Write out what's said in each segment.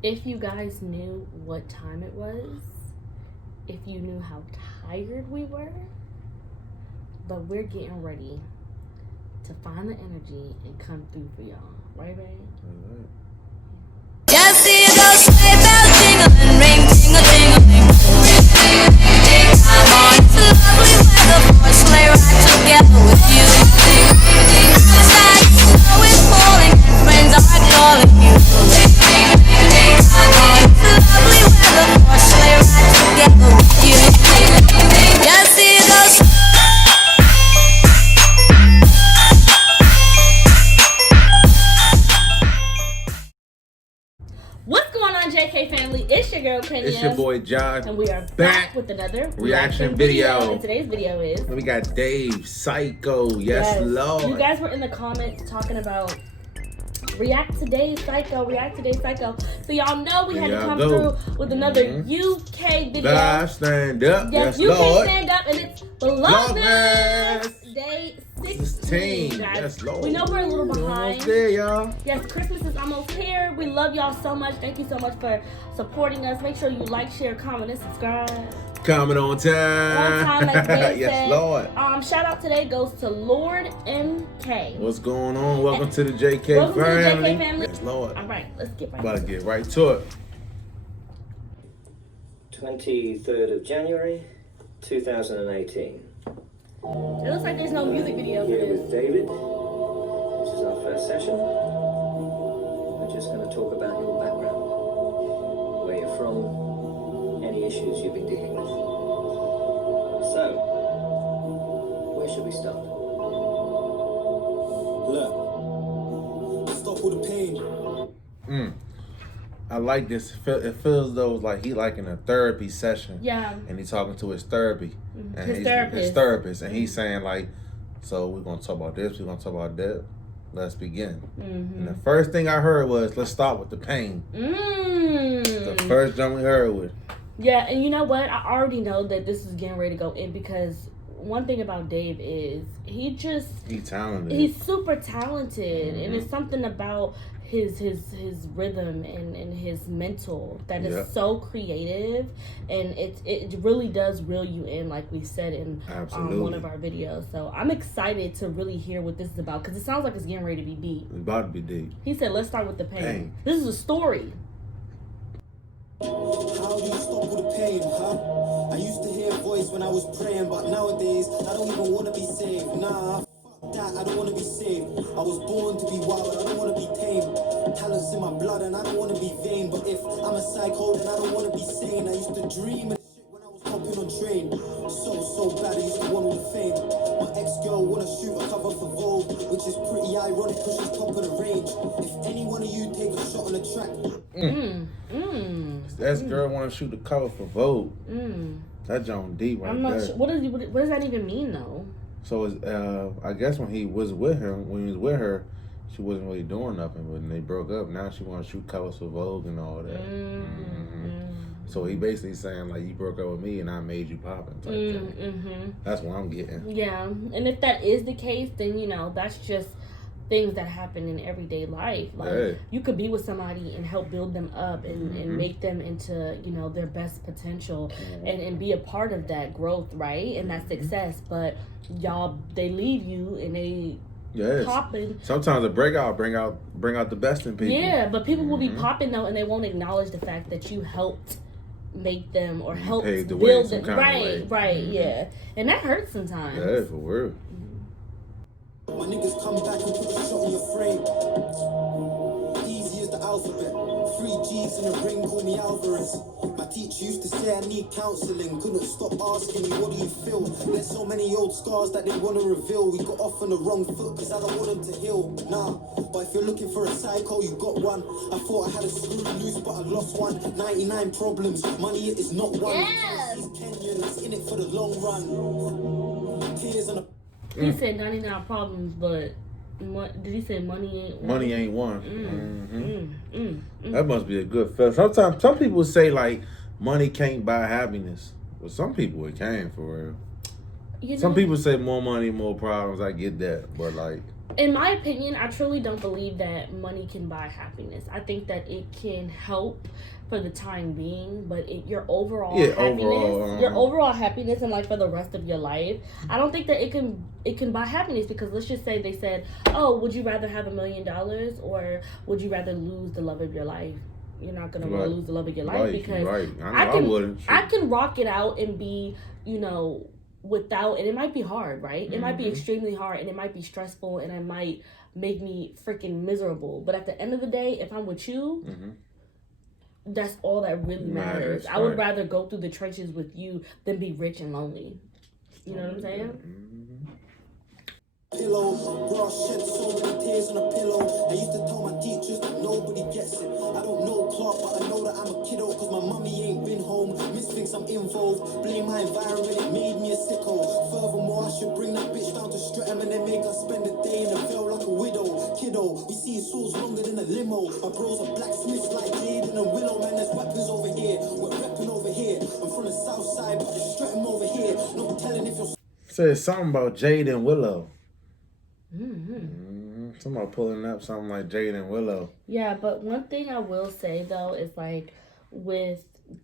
If you guys knew what time it was, if you knew how tired we were, but we're getting ready to find the energy and come through for y'all. Right, babe? All right. Just see those sleigh bells jingling, ring, ting-a-ting-a-ling. I'm on to lovely weather for a sleigh ride together with you. Outside, snow is falling and friends are calling you. I'm on to lovely weather for a sleigh ride together with you. Just see those. What's going on, JK family? It's your girl Kenya. It's your boy Josh. And we are back with another reaction video. And today's video is... And we got Dave, Psycho. Yes, Lord. You guys were in the comments talking about react to Dave, Psycho, react to Dave, Psycho. So y'all know we had to come through with another UK video. God, stand up. Yes, yes UK Lord. Stand Up, and it's Vlogmas Day 16. Guys. Yes, Lord. We know we're a little behind. Almost there, y'all. Yes, Christmas is almost here. We love y'all so much. Thank you so much for supporting us. Make sure you like, share, comment, and subscribe. Comment on time. On time, like Dave yes, said. Lord. Shout out today goes to Lord MK. What's going on? Welcome to the JK Welcome family. to the JK family. Yes, Lord. All right, let's get right. About to get right to it. 23rd of January, 2018. It looks like there's no music video for Here this. with David. This is our first session. We're just going to talk about your background, where you're from, any issues you've been dealing with. So, where should we start? Look, stop all the pain. I like this. It feels though like he like in a therapy session. Yeah. And he's talking to his therapy. And His His therapist. And he's saying like, so we're going to talk about this. We're going to talk about that. Let's begin. And the first thing I heard was, let's start with the pain. The first jump we heard was. Yeah, and you know what? I already know that this is getting ready to go in because one thing about Dave is he's talented. He's super talented, and it's something about his rhythm and his mental that is so creative, and it really does reel you in, like we said in one of our videos. So I'm excited to really hear what this is about because it sounds like it's getting ready to be deep. It's about to be deep. He said, "Let's start with the pain." This is a story. How do you stop all the pain, huh? I used to hear a voice when I was praying, but nowadays I don't even want to be saved. Nah, fuck that, I don't want to be saved. I was born to be wild, I don't want to be tame. Talent's in my blood and I don't want to be vain. But if I'm a psycho, then I don't want to be sane. I used to dream and shit when I was hopping on train. So bad, I used to want all the fame. My ex-girl wanna shoot a cover for Vogue, which is pretty ironic because she's top of the range. If any one of you take a shot on the track. That girl want to shoot the cover for Vogue. That John deep right I'm not there. sure. What does that even mean, though? So I guess when he was with her, she wasn't really doing nothing. But when they broke up, now she want to shoot covers for Vogue and all that. So he basically saying like, you broke up with me and I made you poppin' type thing. That's what I'm getting. Yeah, and if that is the case, then you know that's just things that happen in everyday life. Like you could be with somebody and help build them up and make them into, you know, their best potential and be a part of that growth, right? And that success. But they leave you and they popping. Sometimes a breakout bring out the best in people. Yeah, but people will be popping though, and they won't acknowledge the fact that you helped make them or help build them. Right, yeah. And that hurts sometimes. Yeah, for real. My niggas come back and put a shot in your frame. Easy as the alphabet. 3 G's in a ring, call me Alvarez. My teacher used to say I need counselling. Couldn't stop asking me, what do you feel? There's so many old scars that they want to reveal. We got off on the wrong foot because I don't want them to heal. Nah, but if you're looking for a psycho, you got one. I thought I had a screw loose, but I lost one. 99 problems, money is not one. He's Kenyan, that's in it for the long run. Tears on a... He said 99 problems, but did he say money ain't one? Money ain't one. That must be a good feeling. Sometimes some people say like money can't buy happiness, but some people it can for real. Some people say more money, more problems. I get that, but like In my opinion, I truly don't believe that money can buy happiness. I think that it can help for the time being, but your overall happiness and like for the rest of your life, I don't think that it can buy happiness, because let's just say they said, oh, would you rather have $1 million or would you rather lose the love of your life? You're not gonna want to lose the love of your life, because I can rock it out and be, you know, without, and it might be hard, right? It might be extremely hard, and it might be stressful, and it might make me freaking miserable. But at the end of the day, if I'm with you, that's all that really matters. I would rather go through the trenches with you than be rich and lonely. You know what I'm saying? Pillow, bro, I shed so many tears on a pillow. I used to tell my teachers that nobody gets it. I don't know Clark, but I know that I'm a kiddo, cause my mummy ain't been home. Miss thinks I'm involved. Blame my environment, it made me a sicko. Furthermore, I should bring that bitch down to Streatham and then make her spend the day in a veil like a widow. Kiddo, we see souls longer than a limo. My bros are blacksmiths like Jaden and Willow. Man, there's weapons over here, we're repping over here. I'm from the south side, but just Streatham over here. No telling if you're... Says something about Jade and Willow. Somebody pulling up something like Jade and Willow. Yeah, but one thing I will say though is like with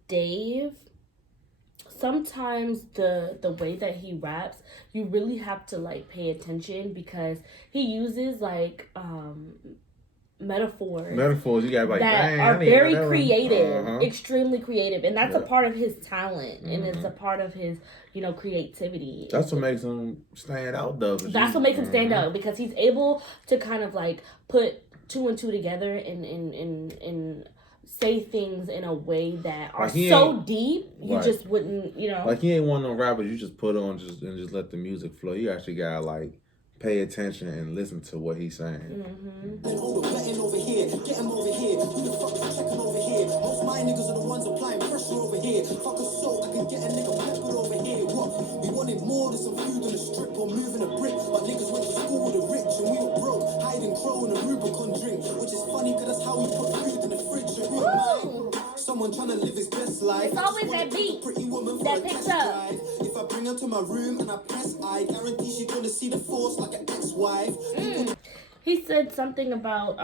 Dave, sometimes the way that he raps, you really have to like pay attention, because he uses like metaphors you gotta like that are very creative, extremely creative, and that's a part of his talent, and it's a part of his, you know, creativity. That's what makes him stand out though. That's what makes him stand out, because he's able to kind of like put two and two together and say things in a way that are like so deep you just wouldn't, you know. Like he ain't one of them rappers you just put on and just let the music flow. You actually gotta like pay attention and listen to what he's saying. Over here, get him over here. Who the fuck is checking over here? Most of my niggas are the ones applying pressure over here. Fuck a soul, I can get a nigga peppered over here. What? We wanted more than some food on a strip or moving a brick. But niggas went to school with the rich and we were broke, hiding crow and a Rubicon drink. Which is funny, cause that's how we put food in the fridge. And who am I? Someone trying to live his best life. It's always that beat pretty woman for that a picks test up. drive. If I bring her to my room and I press I guarantee she's gonna see the force like an ex-wife. He said something about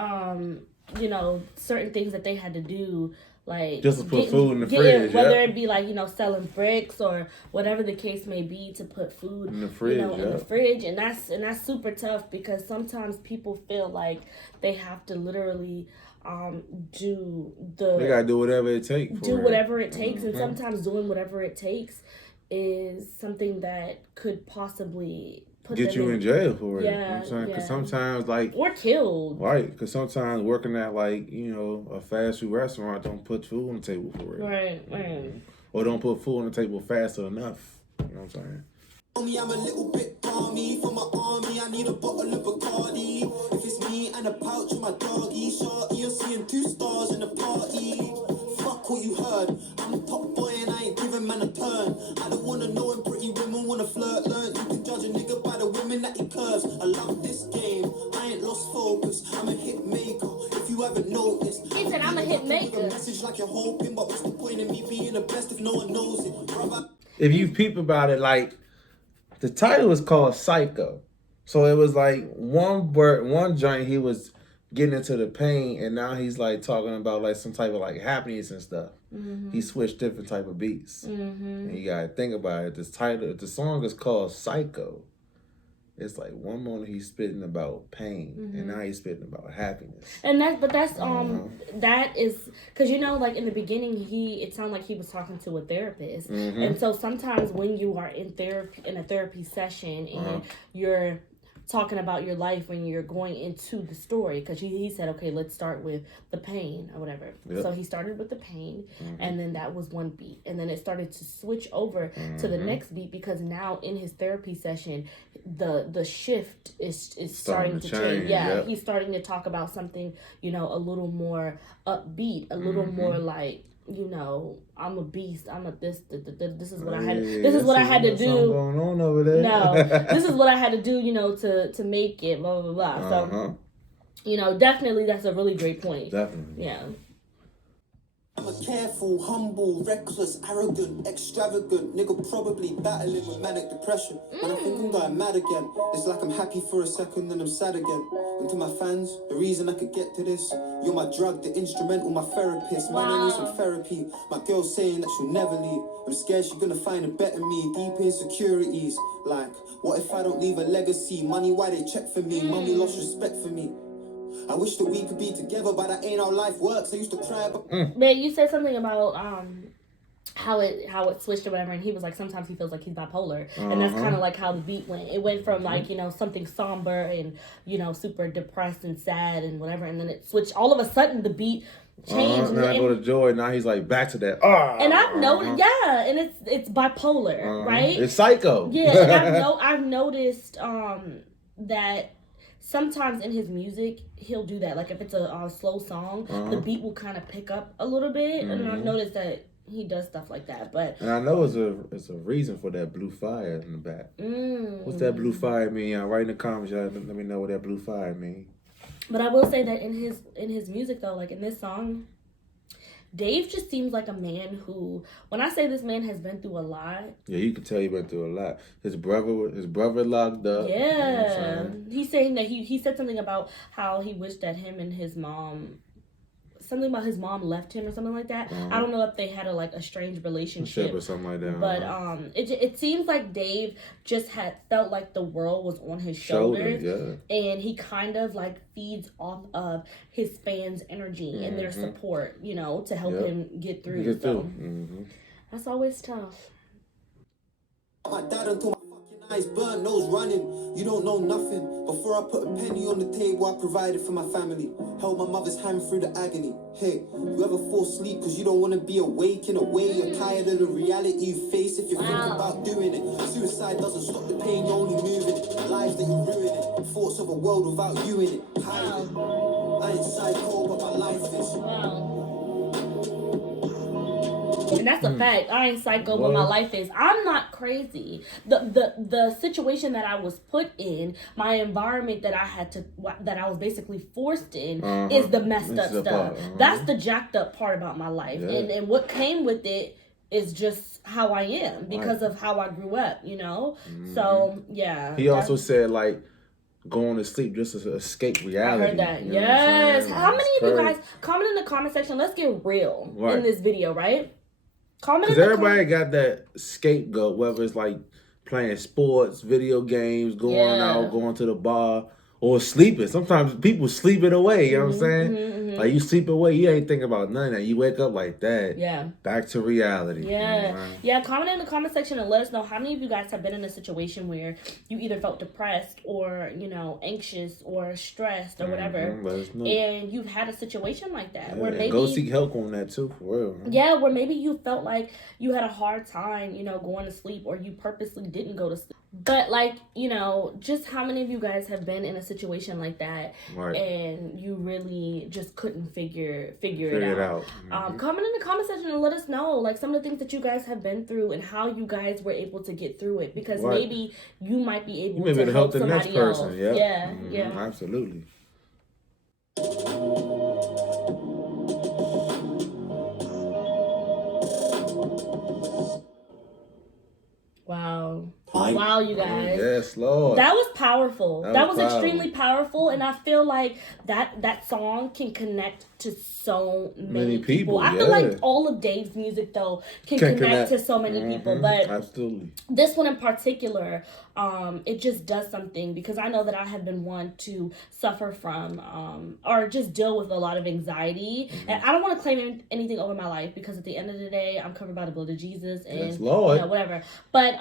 you know, certain things that they had to do, like just to put food in the fridge, whether it be like, you know, selling bricks or whatever the case may be, to put food in the fridge, you know, in the fridge, and that's super tough, because sometimes people feel like they have to literally they gotta do whatever it takes. Whatever it takes, and sometimes doing whatever it takes is something that could possibly get you in jail for it. Yeah, you know what I'm saying? Because sometimes, like, or killed. Right, because sometimes working at, like, you know, a fast food restaurant don't put food on the table for it. Right. Or don't put food on the table fast enough. You know what I'm saying? I'm a little bit balmy for my army. I need a bottle of Bacardi. If it's me and a pouch of my doggy, shorty, you're seeing 2 stars in the party. Fuck what you heard. I'm a top boy and I ain't giving man a turn. I don't wanna know when pretty women wanna flirt. Learn you can judge a nigga by the women that he curves. I love this game. I ain't lost focus. I'm a hit maker. If you haven't noticed, he said I'm a hit maker. Message like you're hoping, but what's the point of me being the best if no one knows it, brother? If you peep about it, like, the title is called Psycho. So it was like one joint he was getting into the pain, and now he's like talking about like some type of like happiness and stuff. He switched different type of beats. And you gotta think about it. The song is called Psycho. It's like one moment he's spitting about pain, and now he's spitting about happiness. And that is because, you know, like in the beginning, it sounded like he was talking to a therapist, and so sometimes when you are in a therapy session and you're talking about your life when you're going into the story, because he said, okay, let's start with the pain or whatever. So he started with the pain, and then that was one beat, and then it started to switch over to the next beat, because now in his therapy session the shift is starting to change. He's starting to talk about something, you know, a little more upbeat, a little more like, you know, I'm a beast. I'm a this is what I had. This is what I had to do. Going on over there. No, this is what I had to do. You know, to make it. Blah blah blah. So, you know, definitely that's a really great point. Definitely. I'm a careful, humble, reckless, arrogant, extravagant. Nigga probably battling with manic depression. When I think I'm going mad again, it's like I'm happy for a second, then I'm sad again. And to my fans, the reason I could get to this, you're my drug, the instrumental, my therapist. Man, I need some therapy. My girl's saying that she'll never leave. I'm scared she's gonna find a better me. Deep insecurities, like, what if I don't leave a legacy? Money, why they check for me? Mommy lost respect for me. I wish that we could be together, but that ain't how life works. I used to cry about... But you said something about how it switched or whatever, and he was like, sometimes he feels like he's bipolar, and that's kind of like how the beat went. It went from like, you know, something somber and, you know, super depressed and sad and whatever, and then it switched. All of a sudden, the beat changed. Now I go to joy. Now he's like back to that. And I've noticed, and it's bipolar, right? It's psycho. Yeah, and I've noticed that sometimes in his music he'll do that. Like if it's a slow song, the beat will kind of pick up a little bit, and I've noticed that he does stuff like that. But and I know it's a reason for that blue fire in the back. What's that blue fire mean? Write in the comments, y'all. Let me know what that blue fire mean. But I will say that in his music though, like in this song, Dave just seems like a man who, when I say this man has been through a lot. Yeah, you can tell he been through a lot. His brother locked up. Yeah. You know he's saying that he said something about how he wished that him and his mom, something about his mom left him or something like that. I don't know if they had a strange relationship or something like that. But it seems like Dave just had felt like the world was on his shoulders, and he kind of like feeds off of his fans' energy and their support, you know, to help him get through. That's always tough. My dad until my fucking eyes burn, nose running. You don't know nothing. Before I put a penny on the table, I provided for my family. Held my mother's hand through the agony. Hey, you ever fall asleep because you don't want to be awake in a way? You're tired of the reality you face if you think about doing it. Suicide doesn't stop the pain, you're only moving it. Lives that you're ruining. Thoughts of a world without you in it. Hiding. I ain't psycho, but my life is. And that's a fact. I ain't psycho, but my life is. I'm not crazy. The situation that I was put in, my environment that I was basically forced in, is the messed up stuff. That's the jacked up part about my life, and what came with it is just how I am because of how I grew up. You know, so yeah. He also said like, going to sleep just to escape reality. I heard that. Yes. How many of you guys comment in the comment section? Let's get real in this video, right? Because everybody got that scapegoat, whether it's like playing sports, video games, going out, going to the bar, or sleeping. Sometimes people sleep it away, you know what I'm saying? Like you sleep away, you ain't thinking about none of that. You wake up like that. Yeah. Back to reality. Yeah. You know, right? Yeah, comment in the comment section and let us know how many of you guys have been in a situation where you either felt depressed or, you know, anxious or stressed or whatever. And you've had a situation like that. Where maybe go seek help on that too, for real. Man. Yeah, where maybe you felt like you had a hard time, you know, going to sleep, or you purposely didn't go to sleep. But like, you know, just how many of you guys have been in a situation like that and you really just couldn't figure it out. Comment in the comment section and let us know like some of the things that you guys have been through and how you guys were able to get through it, because maybe you might be able to help the next person. Yeah. Absolutely. Wow, you guys. Yes, Lord. That was powerful. That was extremely powerful, and I feel like that song can connect to so many people. I feel like all of Dave's music though can connect to so many people, but absolutely. This one in particular, it just does something, because I know that I have been one to suffer from or just deal with a lot of anxiety, and I don't want to claim anything over my life, because at the end of the day I'm covered by the blood of Jesus and whatever. But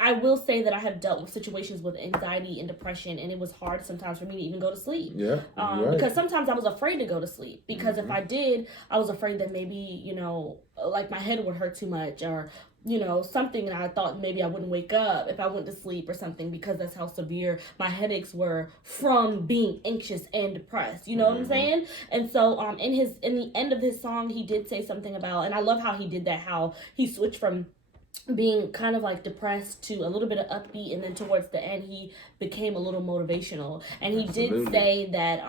I will say that I have dealt with situations with anxiety and depression, and it was hard sometimes for me to even go to sleep. Because sometimes I was afraid to go to sleep, because if I did, I was afraid that maybe, you know, like my head would hurt too much, or you know, something, and I thought maybe I wouldn't wake up if I went to sleep or something, because that's how severe my headaches were from being anxious and depressed. You know what I'm saying? And so in the end of his song, he did say something about, and I love how he did that, how he switched from being kind of like depressed to a little bit of upbeat, and then towards the end he became a little motivational, and he did say that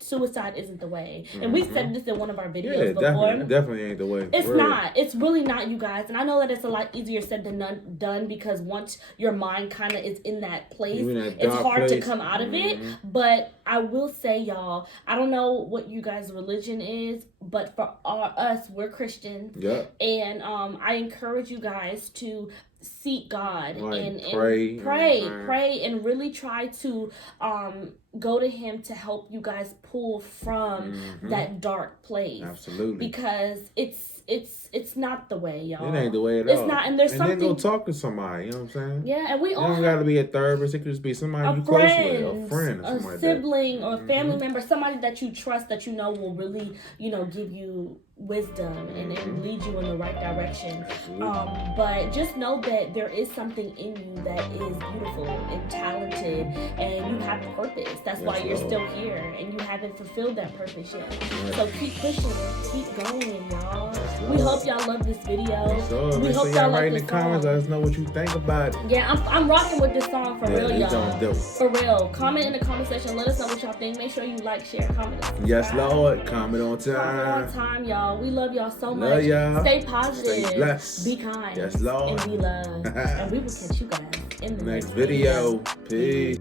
suicide isn't the way. And we said this in one of our videos before. Definitely ain't the way. It's not. It's really not, you guys. And I know that it's a lot easier said than done because once your mind kind of is in that place, it's hard to come out of it. But I will say, y'all, I don't know what you guys' religion is, but for us, we're Christians. Yeah. And I encourage you guys to seek God and pray and really try to go to him to help you guys pull from that dark place. Absolutely. Because it's not the way, y'all. It ain't the way at all. It's not, and there's something. And then go talk to somebody, you know what I'm saying? Yeah, and we all don't gotta be a therapist. It could just be somebody you close with, a friend, or something a like sibling, or a family member, somebody that you trust, that you know will really, give you wisdom and lead you in the right direction. But just know that there is something in you that is beautiful and talented, and you have a purpose. That's why you're still here, and you haven't fulfilled that purpose yet. So keep pushing, keep going, y'all. We hope y'all love this video. We hope y'all like in the comments. Let us know what you think about it. Yeah, I'm rocking with this song for real, y'all. For real. Comment in the comment section. Let us know what y'all think. Make sure you like, share, comment. Yes, Lord. Comment on time. Comment on time, y'all. We love y'all so much. Love y'all. Stay positive. Stay blessed. Be kind. Yes, Lord. And be loved. And we will catch you guys in the next video. Peace.